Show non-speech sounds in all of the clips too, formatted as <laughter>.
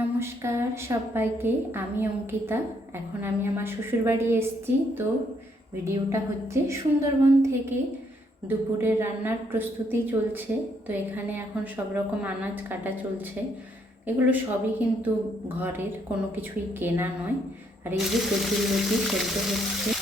নমস্কার সবাইকে, আমি অঙ্কিতা। এখন আমি আমার শ্বশুরবাড়ি এসেছি। তো ভিডিওটা হচ্ছে সুন্দরবন থেকে দুপুরের রান্নার প্রস্তুতি চলছে। তো এখানে এখন সব রকম আনাজ কাটা চলছে। এগুলো সবই কিন্তু ঘরের, কোনো কিছুই কেনা নয়। আর এই যে লতি সেদ্ধ হচ্ছে।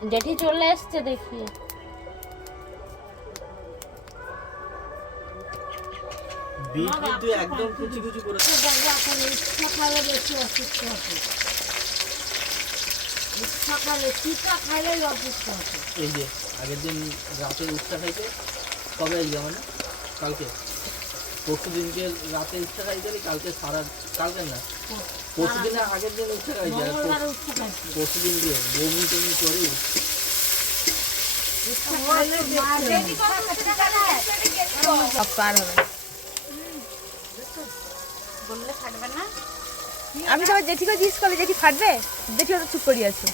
জেঠি চলে এসছে দেখি। বিট একদম কুচি কুচি করে সকালে বেশি অসুস্থ হবে খাইলে অসুস্থ হবে এই যে আগের দিন রাতে উচ্চা খাইছে কবে আজকে মানে? কালকে? পরশু দিনকে রাতে উচ্চা খাইছে কালকে সারা কালকে না পরশু দিনের আগের দিন উচ্চা খাইছে পরশু দিনকে বমি টমি করে। সব পার হবে। বললে থাকবে না? আমি সবাই জেঠিকে জিজ্ঞেস করলে জেঠি ফাটবে? জেঠি অত চুপ করি আছো।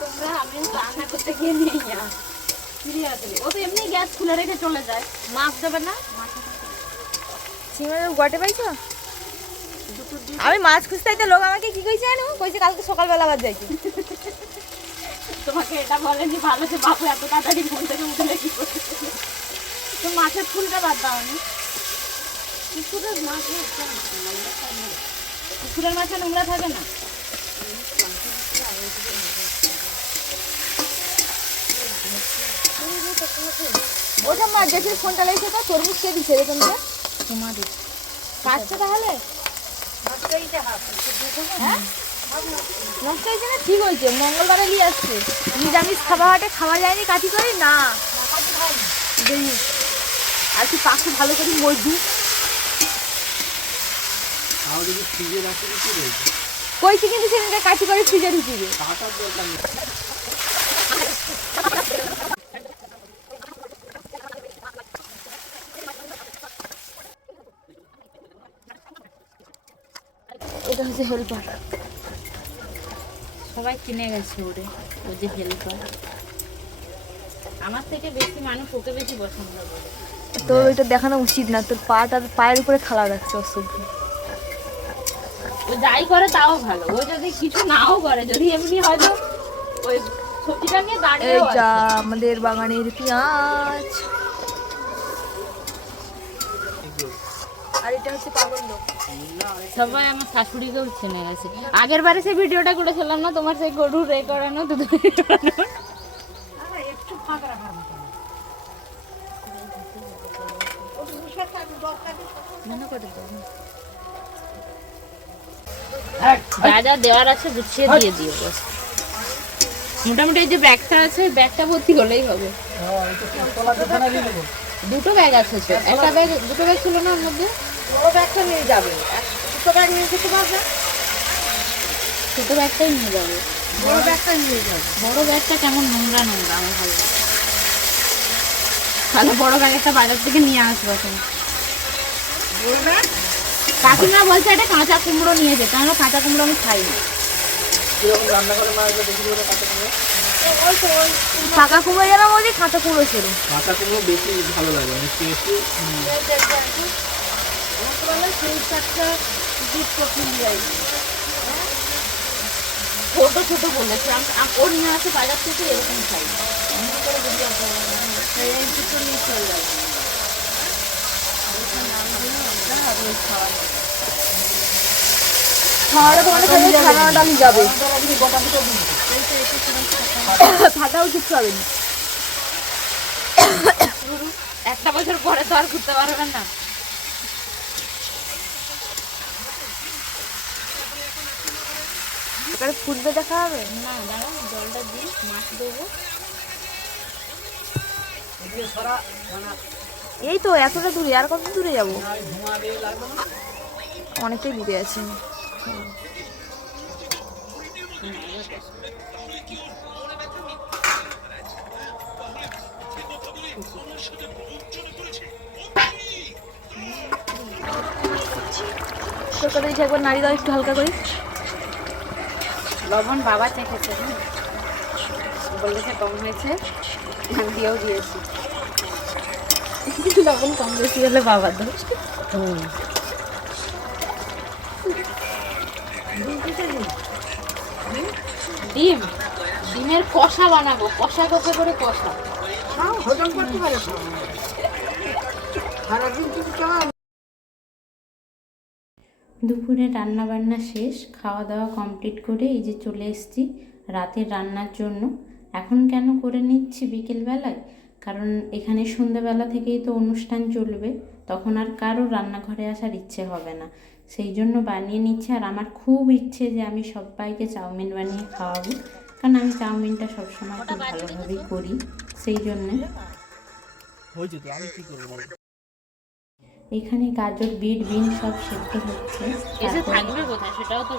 তোমরা আমি রান্না করতে গিয়ে নিয়ে ও তো এমনি গ্যাস খুলে রেখে চলে যায়। মাছ দেবে না? সিমের গটে পাইছো? আমি মাছ খুঁজতে তো লোক আমাকে কি কইছে জানো? কইছে কালকে সকালবেলা আবার যাইছে তোমাকে এটা বলেনি ভালো যে বাবু এত তাড়াতাড়ি ঘুম থেকে উঠলে কি তো মাছের ফুলটা বাদ দাও আমি। পুকুরের মাছ পুকুরের মাছে নোংরা থাকে না? ওটা মা জেঠির ফোনটা লেগেছে তো তরমুজ কে দিছে রে তোমাকে? তোমাদের কাটছে তাহলে? হ্যাঁ? নষ্ট হয়েছে না? ঠিক হয়েছে। মঙ্গলবারে নিয়ে আসছে। নিরামিষ খাবার হাটে খাওয়া যায়নি কাঠি করি? না। আর কি পাখি ভালো করে রাখি কইছি কিন্তু সেদিনকে কাঠি করে? ফ্রিজে ঢুকিয়ে এটা হচ্ছে হেল্পার সবাই কিনে গেছে ওরে ও যে হেল্পার আমার থেকে বেশি মানুষ ওকে বেশি পছন্দ করে। তোর ওইটা দেখানো উচিত না তোর পাটা পায়ের উপরে খালা রাখছে অসভ্য। ও যাই করে তাও ভালো ও যদি কিছু নাও করে যদি এমনি হয়তো ওই সবজিটা নিয়ে দাঁড়িয়ে এইটা আমাদের বাগানের পেঁয়াজ। আর এটা হচ্ছে পাগল লোক। সবাই আমার শাশুড়িকেও চেনে গেছে। আগের বারে সেই ভিডিওটা করেছিলাম না তোমার সেই গরুর এ করানো দুধ একটু ফাঁকা রাখা যা যা দেওয়ার আছে গুছিয়ে দিয়ে দিও বস। মোটামুটি যে ব্যাগটা আছে ব্যাগটা ভর্তি হলেই হবে। দুটো ব্যাগ আছে একটা ব্যাগ দুটো ব্যাগ ছিল না ওর মধ্যে? বড় ব্যাগটা নিয়ে যাবে। দুটো ব্যাগ নিয়ে যেতে পারবে? ছোট ব্যাগটাই নিয়ে যাবে। বড় ব্যাগটা নিয়ে যাবে। বড় ব্যাগটা কেমন নোংরা নোংরা আমার ভালো তাহলে বড় ব্যাগ একটা বাজার থেকে নিয়ে আসব এখন। বড় ব্যাগ? কাকিমা বলছে এটা কাঁচা কুমড়ো নিয়ে যেতে আমরা কাঁচা কুমড়ো আমি খাই না। কীরকম রান্না করে মাছ বলে কাঁচা কুমড়ো? ফাঁকা কুমড়ো। যেন মধ্যে খাঁচা কুমড়ো ছিল কাঁচা কুমড়ো বেশি ভালো লাগে মিষ্টি মিষ্টি। সেই চারটা জিপ কপি যাই ছোট ছোট বলেছে। ওর নিয়ে আসে বাজার থেকে এরকম খাই এই দুটো নিয়ে চলে যাবে। <coughs> একটা বছর পরে তো আর ঘুরতে পারবেন না। এবারে ফুটবে দেখা হবে? না দাঁড়াও জলটা দিয়ে মাছ দেবো। এই তো এতটা দূরে আর কত দূরে যাব? অনেকটাই দূরে আছে। তরকারি একবার নাড়ি দাও একটু হালকা করে। লবণ বাবা চেখেছে হ্যাঁ? বলেছে কম হয়েছে দিয়েও দিয়েছি। লবণ কম বেশি হলে বাবা দোষ ডিম ডিমের কষা বানাবো কষা কষা করে কষা। হজম করতে পারে সারাদিন দুপুরে রান্না বান্না শেষ খাওয়া দাওয়া কমপ্লিট করে এই যে চলে এসেছি রাতের রান্নার জন্য। এখন কেন করে নিচ্ছি বিকেলবেলায়? কারণ এখানে সন্ধ্যাবেলা থেকেই তো অনুষ্ঠান চলবে, তখন আর কারও রান্নাঘরে আসার ইচ্ছে হবে না। সেই জন্য বানিয়ে নিচ্ছে আর আমার খুব ইচ্ছে যে আমি সবাইকে চাউমিন বানিয়ে খাওয়াবো, কারণ আমি চাউমিনটা সবসময় খুব ভালোভাবেই করি, সেই জন্যে। আমি করব? এখানে গাজর বিট বিন সব সেদ্ধ হচ্ছে। এসে থাকবে কোথায় সেটাও তো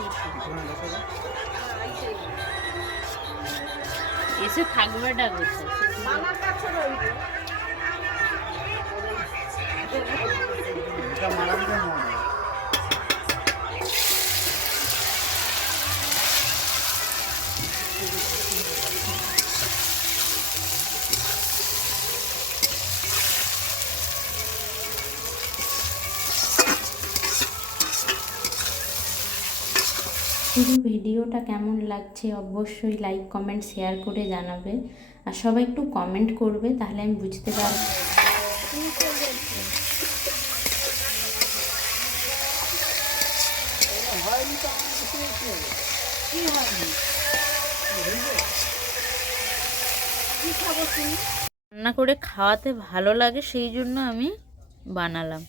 এসে থাকবেটা কোথায় পুরো ভিডিওটা কেমন লাগছে অবশ্যই লাইক কমেন্ট শেয়ার করে জানাবে। আর সবাই একটু কমেন্ট করবে, তাহলে আমি বুঝতে পারব। রান্না করে খাওয়াতে ভালো লাগে, সেই জন্য আমি বানালাম।